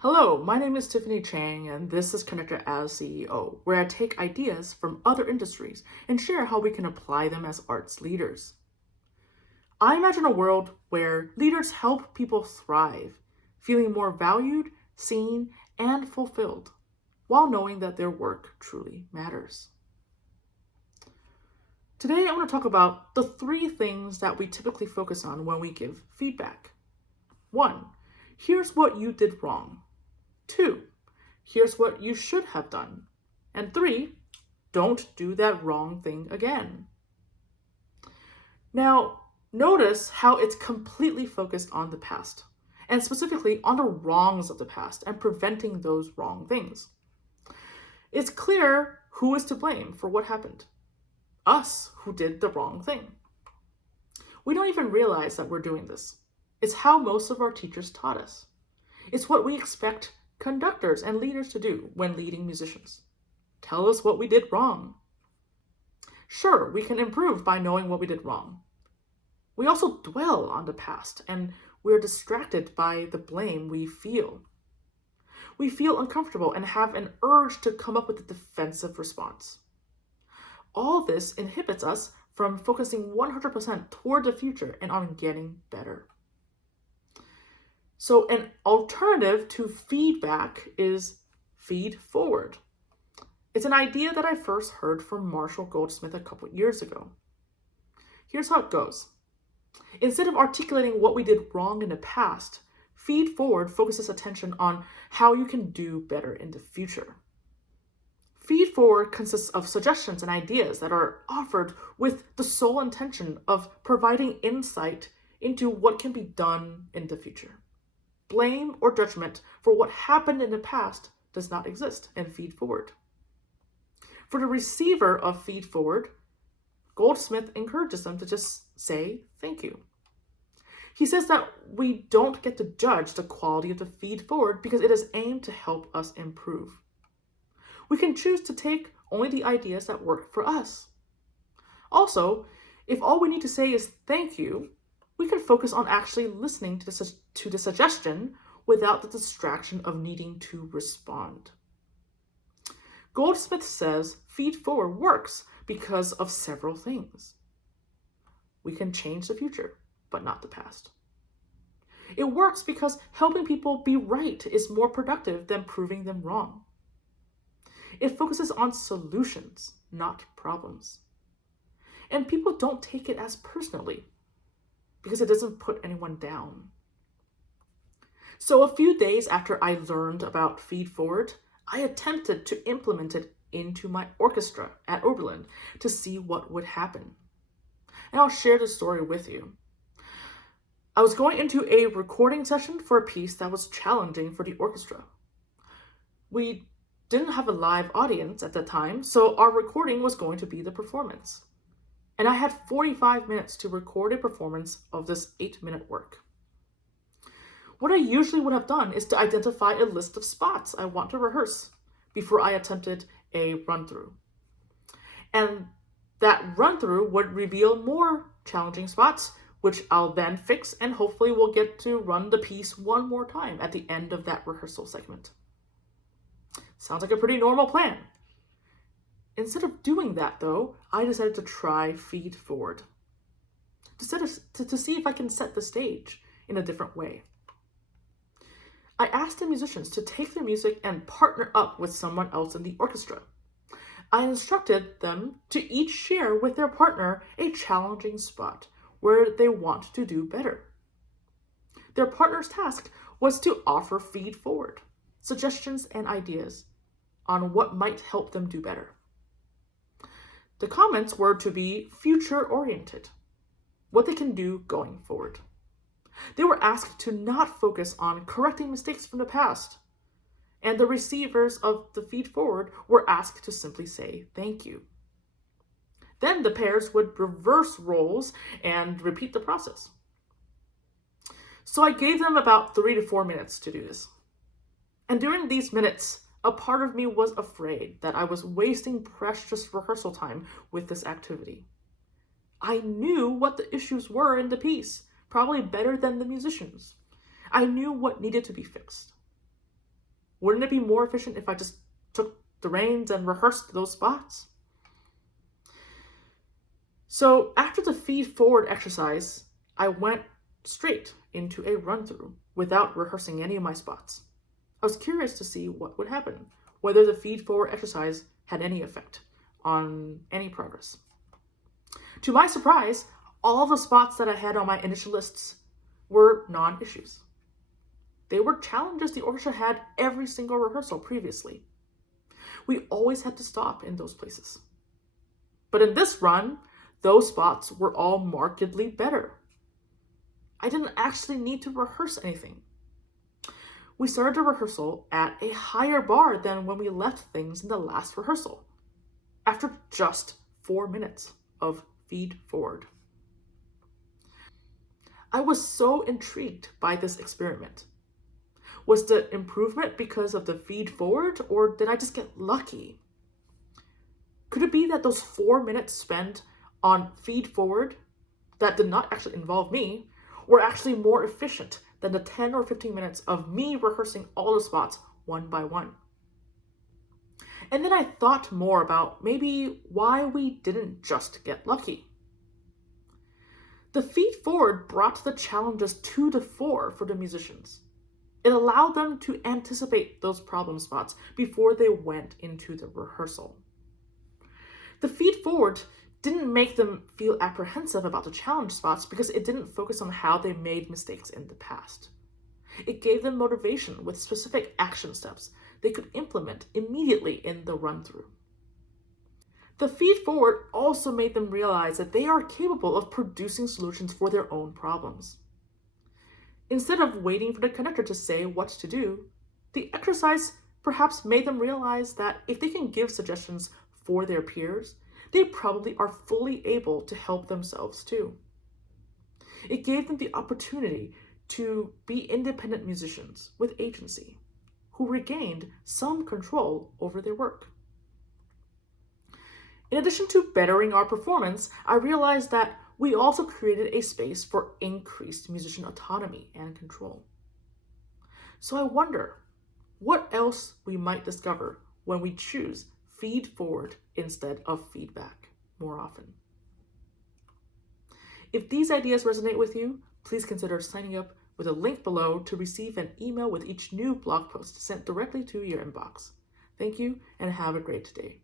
Hello, my name is Tiffany Chang, and this is Conductor as CEO, where I take ideas from other industries and share how we can apply them as arts leaders. I imagine a world where leaders help people thrive, feeling more valued, seen, and fulfilled, while knowing that their work truly matters. Today, I want to talk about the three things that we typically focus on when we give feedback. 1. Here's what you did wrong. 2. Here's what you should have done. And 3. Don't do that wrong thing again. Now, notice how it's completely focused on the past, and specifically on the wrongs of the past and preventing those wrong things. It's clear who is to blame for what happened. Us, who did the wrong thing. We don't even realize that we're doing this. It's how most of our teachers taught us. It's what we expect conductors and leaders to do when leading musicians. Tell us what we did wrong. Sure, we can improve by knowing what we did wrong. We also dwell on the past, and we're distracted by the blame we feel. We feel uncomfortable and have an urge to come up with a defensive response. All this inhibits us from focusing 100% toward the future and on getting better. So an alternative to feedback is feed forward. It's an idea that I first heard from Marshall Goldsmith a couple years ago. Here's how it goes. Instead of articulating what we did wrong in the past, feed forward focuses attention on how you can do better in the future. Feed forward consists of suggestions and ideas that are offered with the sole intention of providing insight into what can be done in the future. Blame or judgment for what happened in the past does not exist in feed forward. For the receiver of feed forward, Goldsmith encourages them to just say thank you. He says that we don't get to judge the quality of the feed forward because it is aimed to help us improve. We can choose to take only the ideas that work for us. Also, if all we need to say is thank you, we can focus on actually listening to the suggestion without the distraction of needing to respond. Goldsmith says feed forward works because of several things. We can change the future, but not the past. It works because helping people be right is more productive than proving them wrong. It focuses on solutions, not problems. And people don't take it as personally because it doesn't put anyone down. So a few days after I learned about feed forward, I attempted to implement it into my orchestra at Oberlin to see what would happen. And I'll share the story with you. I was going into a recording session for a piece that was challenging for the orchestra. We didn't have a live audience at the time, so our recording was going to be the performance. And I had 45 minutes to record a performance of this 8-minute work. What I usually would have done is to identify a list of spots I want to rehearse before I attempted a run-through. And that run-through would reveal more challenging spots, which I'll then fix, and hopefully we'll get to run the piece one more time at the end of that rehearsal segment. Sounds like a pretty normal plan. Instead of doing that, though, I decided to try feed forward to see if I can set the stage in a different way. I asked the musicians to take their music and partner up with someone else in the orchestra. I instructed them to each share with their partner a challenging spot where they want to do better. Their partner's task was to offer feed forward, suggestions and ideas on what might help them do better. The comments were to be future-oriented, what they can do going forward. They were asked to not focus on correcting mistakes from the past, and the receivers of the feed forward were asked to simply say thank you. Then the pairs would reverse roles and repeat the process. So I gave them about 3 to 4 minutes to do this. And during these minutes, a part of me was afraid that I was wasting precious rehearsal time with this activity. I knew what the issues were in the piece, probably better than the musicians. I knew what needed to be fixed. Wouldn't it be more efficient if I just took the reins and rehearsed those spots? So after the feed forward exercise, I went straight into a run through without rehearsing any of my spots. I was curious to see what would happen, whether the feed forward exercise had any effect on any progress. To my surprise, all the spots that I had on my initial lists were non-issues. They were challenges the orchestra had every single rehearsal previously. We always had to stop in those places. But in this run, those spots were all markedly better. I didn't actually need to rehearse anything. We started the rehearsal at a higher bar than when we left things in the last rehearsal, after just 4 minutes of feed forward. I was so intrigued by this experiment. Was the improvement because of the feed forward, or did I just get lucky? Could it be that those 4 minutes spent on feed forward that did not actually involve me were actually more efficient than the 10 or 15 minutes of me rehearsing all the spots one by one? And then I thought more about maybe why we didn't just get lucky. The feed forward brought the challenges to the fore for the musicians. It allowed them to anticipate those problem spots before they went into the rehearsal. The feed forward didn't make them feel apprehensive about the challenge spots because it didn't focus on how they made mistakes in the past. It gave them motivation with specific action steps they could implement immediately in the run-through. The feed forward also made them realize that they are capable of producing solutions for their own problems. Instead of waiting for the conductor to say what to do, the exercise perhaps made them realize that if they can give suggestions for their peers, they probably are fully able to help themselves too. It gave them the opportunity to be independent musicians with agency, who regained some control over their work. In addition to bettering our performance, I realized that we also created a space for increased musician autonomy and control. So I wonder what else we might discover when we choose feed forward instead of feedback more often. If these ideas resonate with you, please consider signing up with a link below to receive an email with each new blog post sent directly to your inbox. Thank you and have a great day.